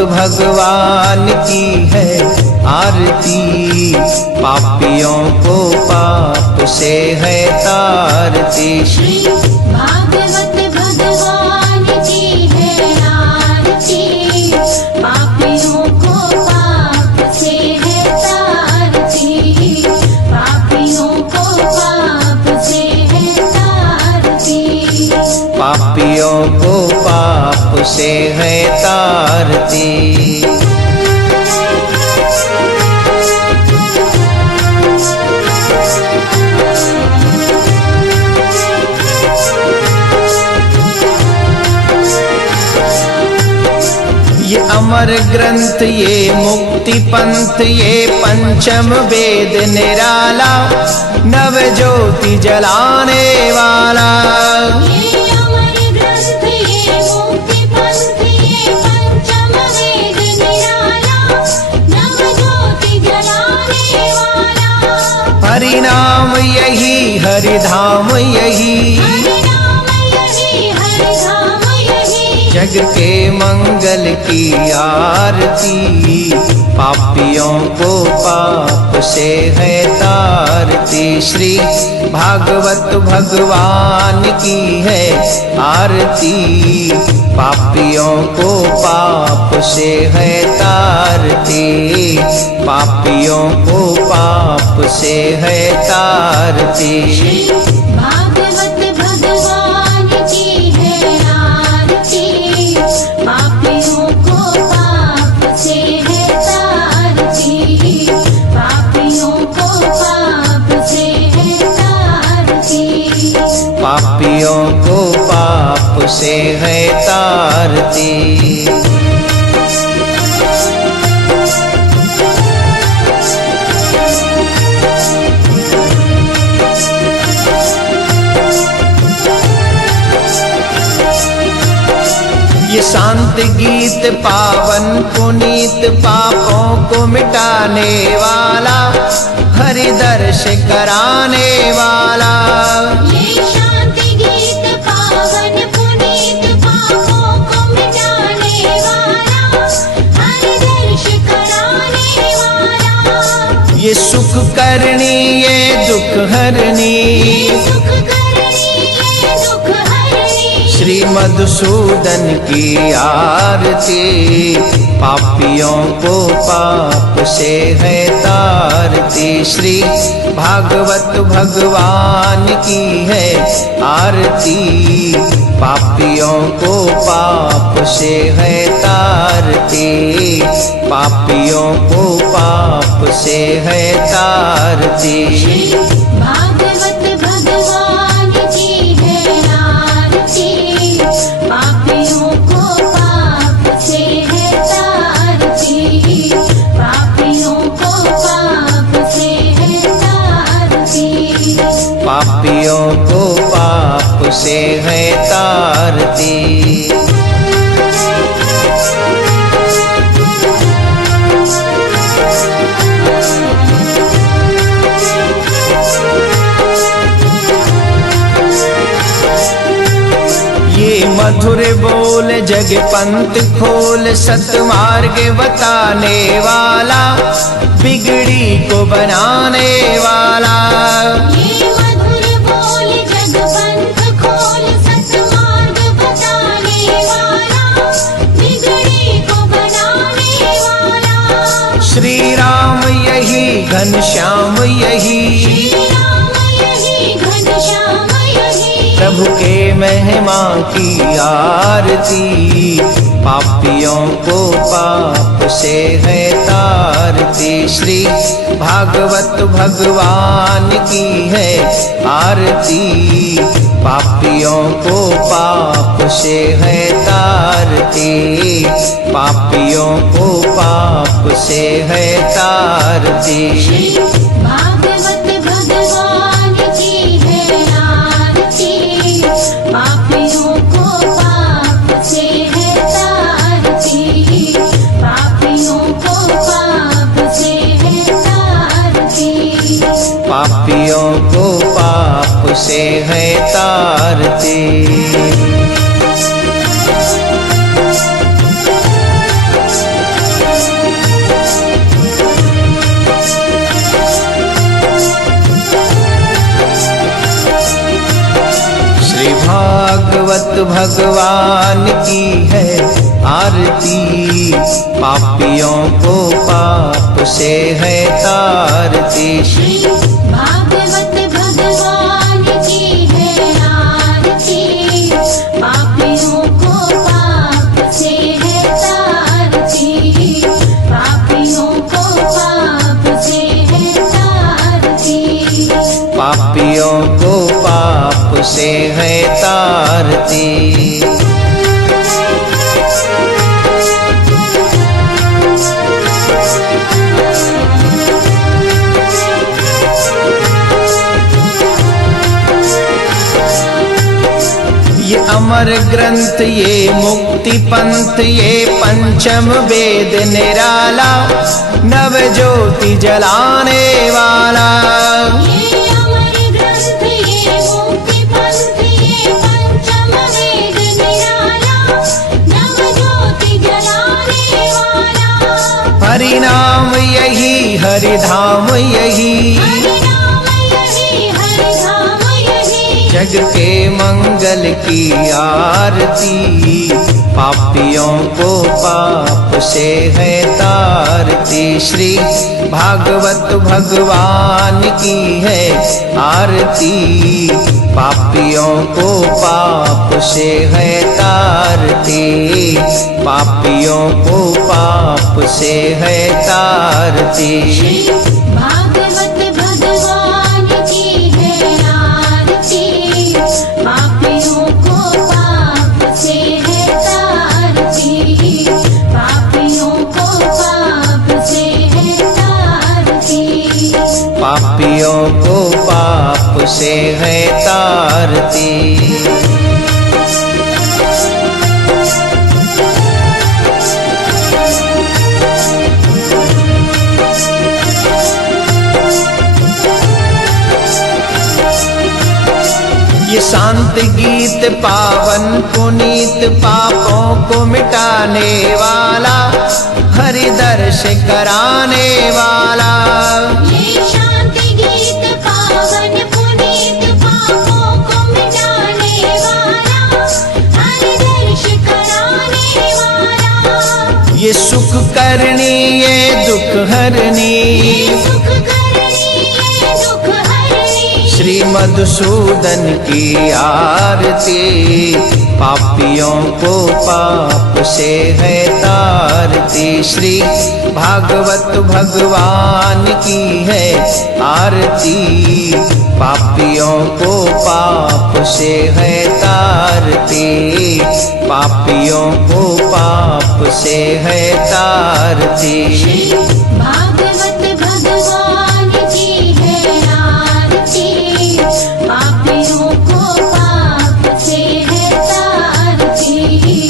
भगवान की है आरती, पापियों को पाप से है तारती। श्री भागवत भगवान की है आरती, पापियों को पाप से है तारती, पापियों को पाप से है तारती, पापियों को पाप से है तारती। ये अमर ग्रंथ, ये मुक्ति पंथ, ये पंचम वेद निराला, नव ज्योति जलाने वाला। ये अमर ग्रंथ, ये मुक्ति पंथ, ये पंचम वेद निराला, नव ज्योति जलाने वाला। हरि नाम यही, हरि धाम यही, हरि नाम यही, हरि धाम यही, जग के मंगल की आरती, पापियों को पाप से है तारती। श्री भागवत भगवान की है आरती, पापियों को पाप से है तारती, पापियों को पाप से है तारती। श्री भागवत भगवान की है आरती, पापियों को पाप से है तारती, पापियों को पाप से है तारती, पापियों को पाप से है तारती। ये शांत गीत पावन पुनीत, पापों को मिटाने वाला, हरि दर्श कराने वाला। ये शांति गीत पावन पुनीत, पापों को मिटाने वाला, हरि दर्श कराने वाला। ये सुख करनी, ये दुख हरनी, ये सुख करनी, ये दुख हरनी, श्री मधुसूदन की आरती, पापियों को पाप से है तारती। श्री भागवत भगवान की है आरती, पापियों को पाप से है तारती, पापियों को पाप से है तारती। श्री भागवत भगवान की है आरती, पापियों को पाप से है तारती, पापियों को पाप से है तारती, पापियों को पाप से है तारती। ये मधुर बोल जग पंथ खोल, सतमार्ग बताने वाला, बिगड़ी को बनाने वाला। ये मधुर बोल जग पंथ खोल, सतमार्ग बताने वाला, बिगड़ी को बनाने वाला। श्री राम यही, घनश्याम यही, श्री राम यही, घनश्याम यही, प्रभु के महिमा की आरती, पापियों को पाप से है तारती। श्री भागवत भगवान की है आरती, पापियों को पाप से है तारती, पापियों को पाप से है तारती। श्री भागवत भगवान की है आरती, पापियों को पाप से है तारती, पापियों को पाप से है तारती, पापियों को पाप से है तारती। भगवान की है आरती। पापियों को पाप से है तारती। श्री भागवत भगवान की है आरती। पापियों को पाप से है तारती। पापियों को पाप से है तारती। पापियों को पाप से है तारती। ये अमर ग्रंथ, ये मुक्ति पंथ, ये पंचम वेद निराला, नव ज्योति जलाने वाला। ये अमर ग्रंथ, ये मुक्ति पंथ, ये पंचम वेद निराला, नव ज्योति जलाने वाला। हरि नाम यही, हरि धाम यही, हरि नाम यही, हरि धाम यही। जग के मंगल की आरती। पापियों को पाप से है तारती। श्री भागवत भगवान की है आरती। पापियों को पाप से है तारती। पापियों को पाप से है तारती। भागवत भगवान की है आरती। पापियों को पाप से है तारती। पापियों को पाप से है तारती। पापियों को पाप से है तारती। ये शांत गीत पावन पुनीत, पापों को मिटाने वाला, हरि दर्श कराने वाला। ये शांति गीत पावन पुनीत, पापों को मिटाने वाला, हरि दर्श कराने वाला। ये सुख करनी, ये दुख हरनी, ये सुख करनी, ये दुख हरनी। श्री मधुसूदन की आरती। पापियों को पाप से है तारती। श्री भागवत भगवान की है आरती। पापियों को पाप से है तारती। पापियों को पाप से है तारती। भागवत भगवान की है आरती। पापियों को पाप से है तारती।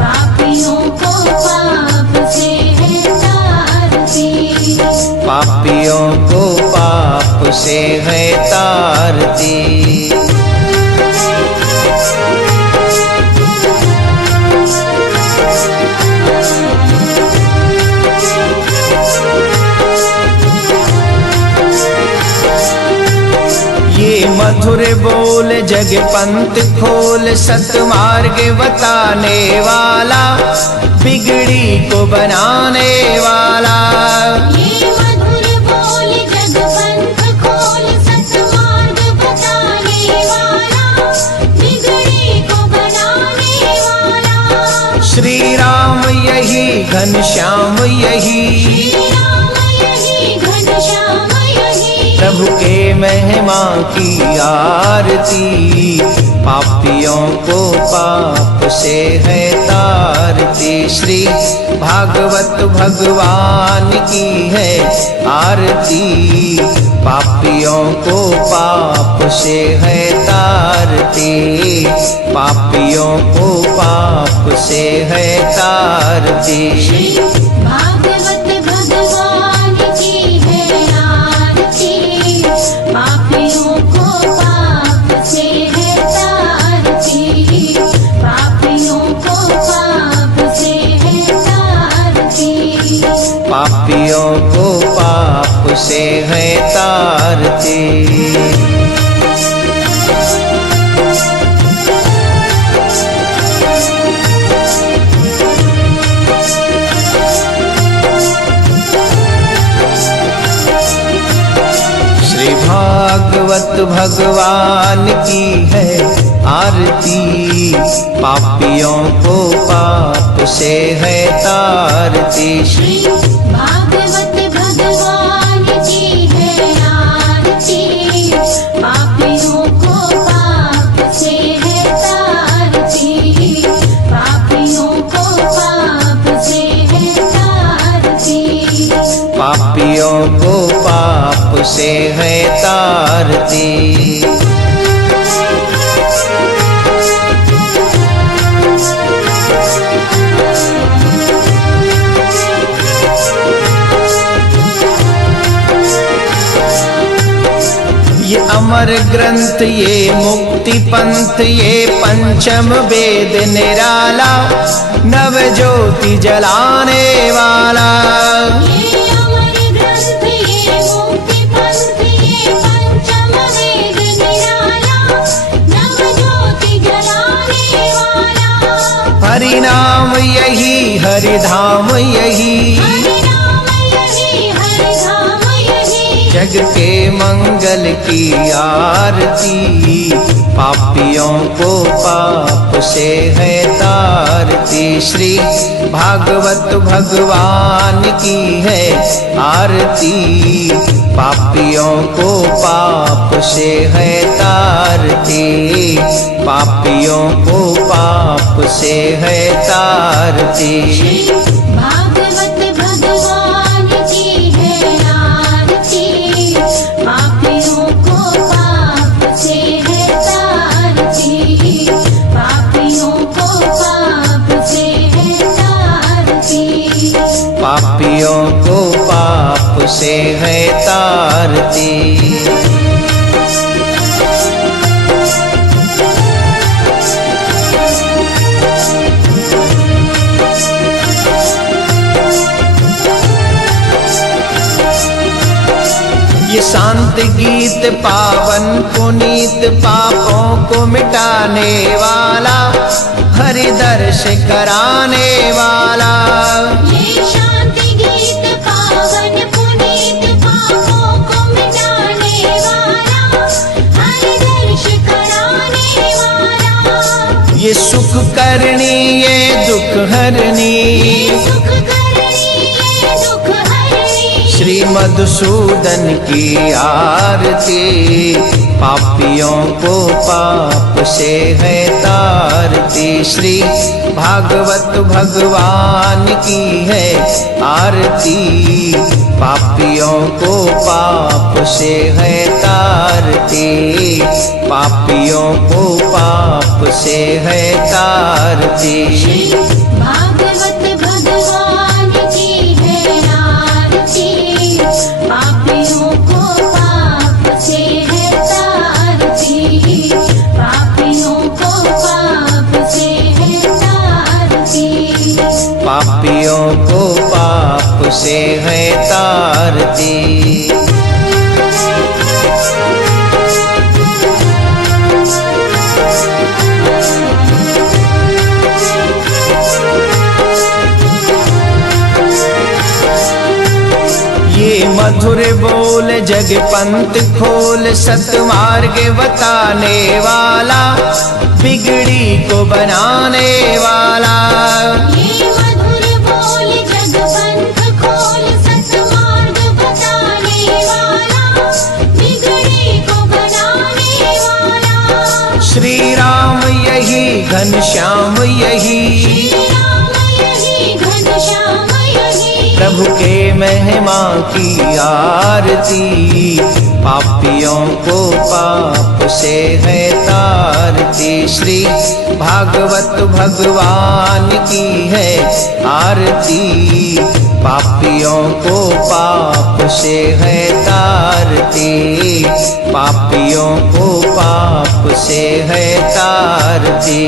पापियों को पाप से है तारती। पापियों को पाप से है तारती। ये मधुर बोल जग पंथ खोल, सतमार्ग बताने वाला, बिगड़ी को बनाने वाला। ये मधुर बोल जग पंथ खोल, सतमार्ग बताने वाला, बिगड़ी को बनाने वाला। श्री राम यही, घनश्याम यही, श्री राम यही, घनश्याम यही। प्रभु के महिमा की आरती। पापियों को पाप से है तारती। श्री भागवत भगवान की है आरती। पापियों को पाप से है तारती। पापियों को पाप से है तारती। भागवत भगवान की है आरती। पापियों को पाप से है तारती। पापियों को पाप से है तारती। पापियों को पाप से है तारती। भगवान की है आरती, पापियों को पाप से है तारती। श्री भागवत भगवान की है आरती, पापियों को पाप से है तारती, पापियों को पाप से है तारती, पापियों को पाप से है तारती। ये अमर ग्रंथ, ये मुक्ति पंथ, ये पंचम वेद निराला, नव ज्योति जलाने वाला। ये अमर ग्रंथ, ये मुक्ति पंथ, ये पंचम वेद निराला, नव ज्योति जलाने वाला। हरि नाम यही, हरि धाम यही, हरि नाम यही, हरि धाम यही, जग के मंगल की आरती, पापियों को पाप से है तारती। श्री भागवत भगवान की है आरती, पापियों को पाप से है तारती, पापियों को पाप से है तारती। भागवत भगवान की है आरती, पापियों को पाप से है तारती, पापियों को पाप से है तारती, पापियों को पाप से है तारती। ये शांत गीत पावन पुनीत, पापों को मिटाने वाला, हरि दर्श कराने वाला। ये शांति गीत पावन पुनीत, पापों को मिटाने वाला, हरि दर्श कराने वाला। ये सुख करनी, ये दुख हरनी, सुख करनी, ये दुख हरनी, श्री मधुसूदन की आरती, पापियों को पाप से है तारती। श्री भागवत भगवान की है आरती, पापियों को पाप से है तारती, पापियों को पाप से है तारती। भागवत भगवान की है आरती, पापियों को पाप से है तारती, पापियों को पाप से है तारती, पापियों को पाप से है तारती। ये मधुर बोल जग पंथ खोल, सतमार्ग बताने वाला, बिगड़ी को बनाने वाला। ये मधुर बोल जग पंथ खोल, सतमार्ग बताने वाला, बिगड़ी को बनाने वाला। श्री राम यही, घनश्याम यही, श्री राम यही, घनश्याम यही, प्रभु के महिमा की आरती, पापियों को पाप से है तारती। श्री भागवत भगवान की है आरती, पापियों को पाप से है तारती, पापियों को पाप से है तारती।